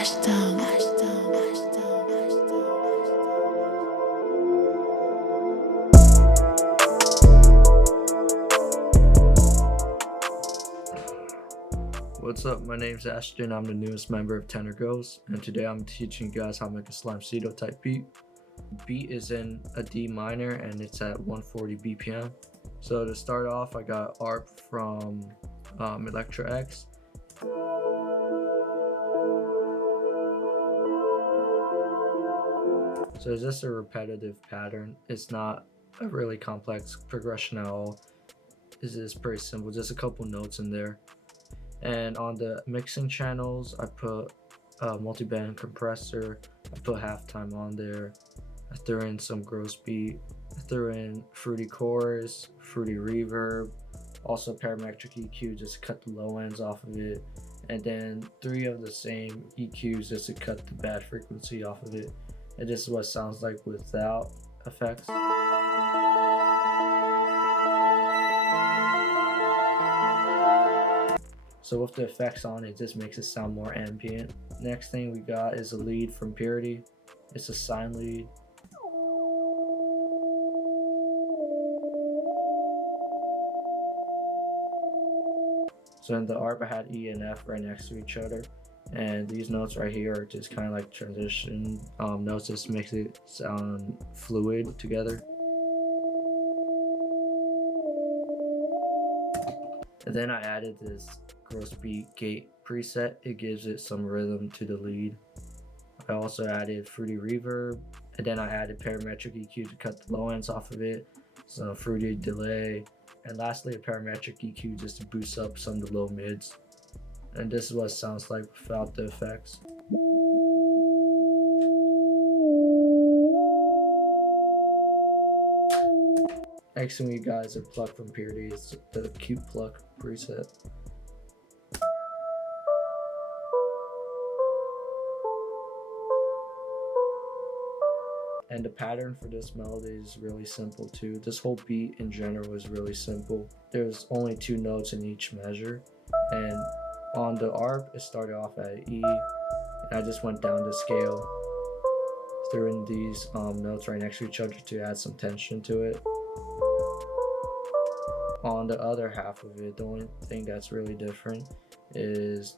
What's up? My name's Axhton. I'm the newest member of Tenor Girls, and today I'm teaching you guys how to make a Slimesito type beat. Beat is in a D minor and it's at 140 BPM. So to start off, I got ARP from Electra X. So it's just a repetitive pattern. It's not a really complex progression at all. It's just pretty simple, just a couple notes in there. And on the mixing channels, I put a multi-band compressor, I put halftime on there, I threw in some gross beat, I threw in fruity chorus, fruity reverb, also parametric EQ just to cut the low ends off of it, and then 3 of the same EQs just to cut the bad frequency off of it. And this is what it sounds like without effects. So with the effects on, it just makes it sound more ambient. Next thing we got is a lead from Purity. It's a sine lead. So in the ARP, I had E and F right next to each other. And these notes right here are just kind of like transition notes, just makes it sound fluid together. And then I added this gross beat gate preset. It gives it some rhythm to the lead. I also added fruity reverb, and then I added parametric EQ to cut the low ends off of it, some fruity delay, and lastly a parametric EQ just to boost up some of the low mids. And this is what it sounds like without the effects. Next thing you guys are plucked from Purity is the cute pluck preset. And the pattern for this melody is really simple too. This whole beat in general is really simple. There's only 2 notes in each measure, and on the ARP it started off at E, and I just went down the scale, threw in these notes right next to each other to add some tension to it. On the other half of it, the only thing that's really different is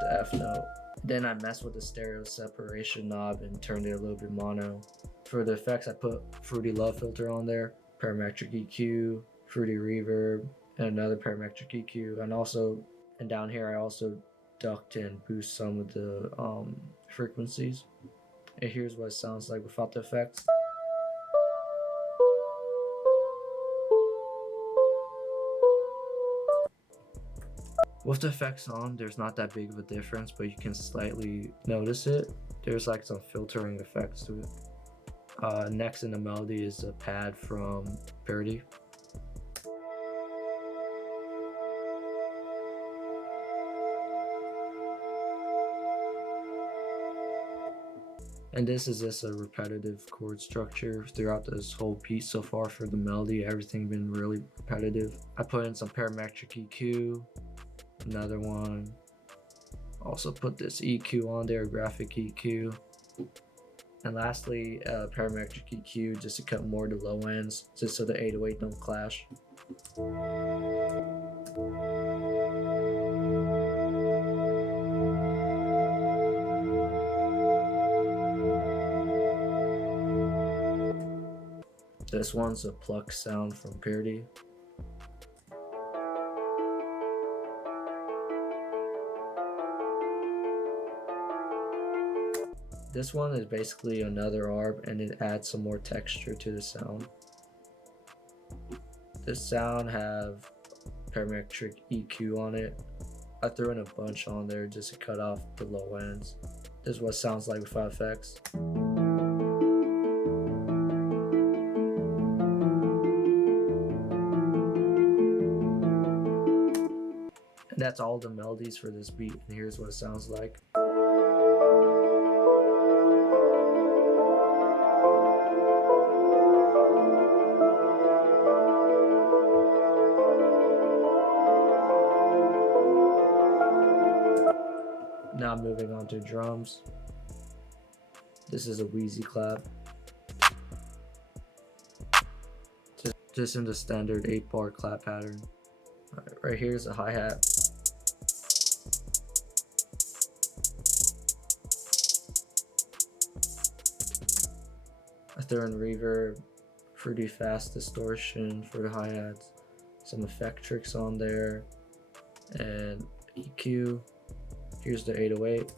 the F note. Then I messed with the stereo separation knob and turned it a little bit mono. For the effects, I put Fruity Love Filter on there, parametric EQ, Fruity Reverb, and another parametric EQ. And down here I also ducked and boost some of the frequencies. And here's what it sounds like without the effects. With the effects on, there's not that big of a difference, but you can slightly notice it. There's like some filtering effects to it. Next in the melody is a pad from Purity. And this is just a repetitive chord structure throughout this whole piece so far. For the melody, everything been really repetitive. I put in some parametric EQ, another one. Also put this EQ on there, graphic EQ. And lastly, parametric EQ just to cut more to low ends, just so the 808 don't clash. This one's a pluck sound from Purity. This one is basically another ARP, and it adds some more texture to the sound. This sound have parametric EQ on it. I threw in a bunch on there just to cut off the low ends. This is what it sounds like without effects. And that's all the melodies for this beat, and here's what it sounds like. Now moving on to drums. This is a wheezy clap. Just in the standard 8-bar clap pattern. Right here is a hi-hat. I throw in reverb, pretty fast distortion for the hi-hats, some effect tricks on there, and EQ. Here's the 808.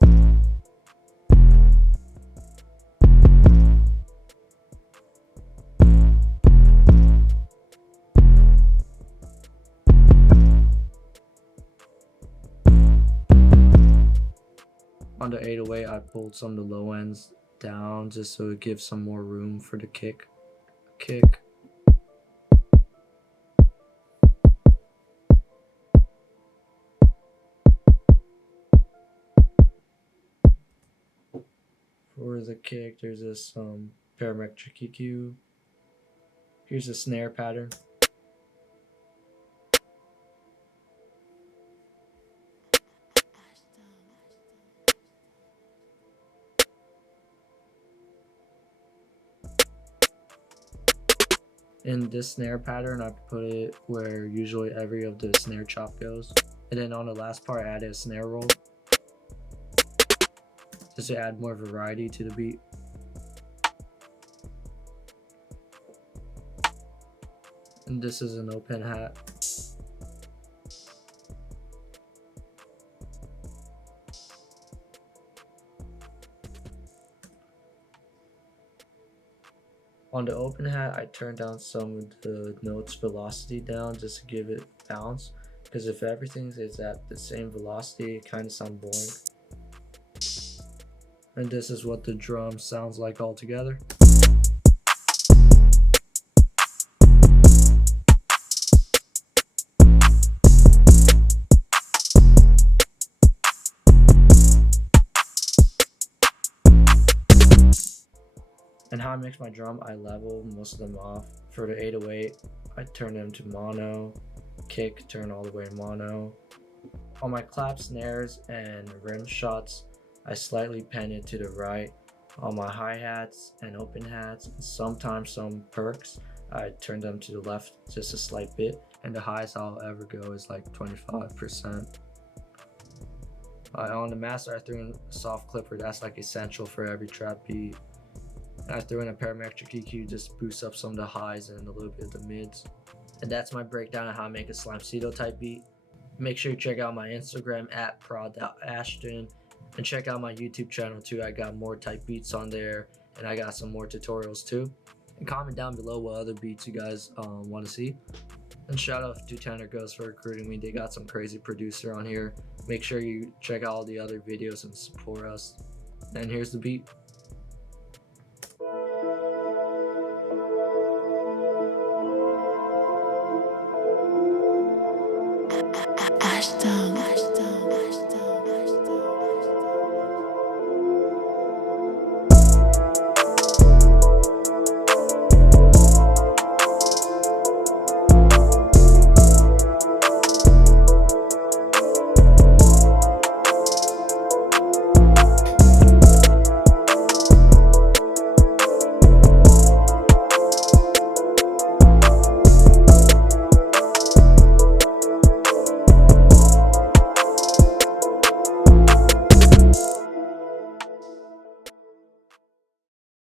On the 808, I pulled some of the low ends down just so it gives some more room for the kick. For the kick, there's this parametric EQ. Here's a snare pattern. In this snare pattern, I put it where usually every of the snare chop goes. And then on the last part, I added a snare roll, just to add more variety to the beat. And this is an open hat. On the open hat, I turned down some of the notes velocity down just to give it bounce, because if everything is at the same velocity, it kind of sounds boring. And this is what the drum sounds like all together. And how I mix my drum, I level most of them off. For the 808, I turn them to mono, kick, turn all the way mono. On my clap, snares, and rim shots, I slightly pan it to the right. On my hi-hats and open hats, and sometimes some perks, I turn them to the left just a slight bit. And the highest I'll ever go is like 25%. On the master, I threw in a soft clipper. That's like essential for every trap beat. I threw in a parametric EQ just to boost up some of the highs and a little bit of the mids. And that's my breakdown of how to make a Slimesito type beat. Make sure you check out my Instagram at prod.axhton and check out my YouTube channel too. I got more type beats on there and I got some more tutorials too. And comment down below what other beats you guys want to see. And shout out to Tanner Girls for recruiting me. They got some crazy producer on here. Make sure you check out all the other videos and support us. And here's the beat. Axhton.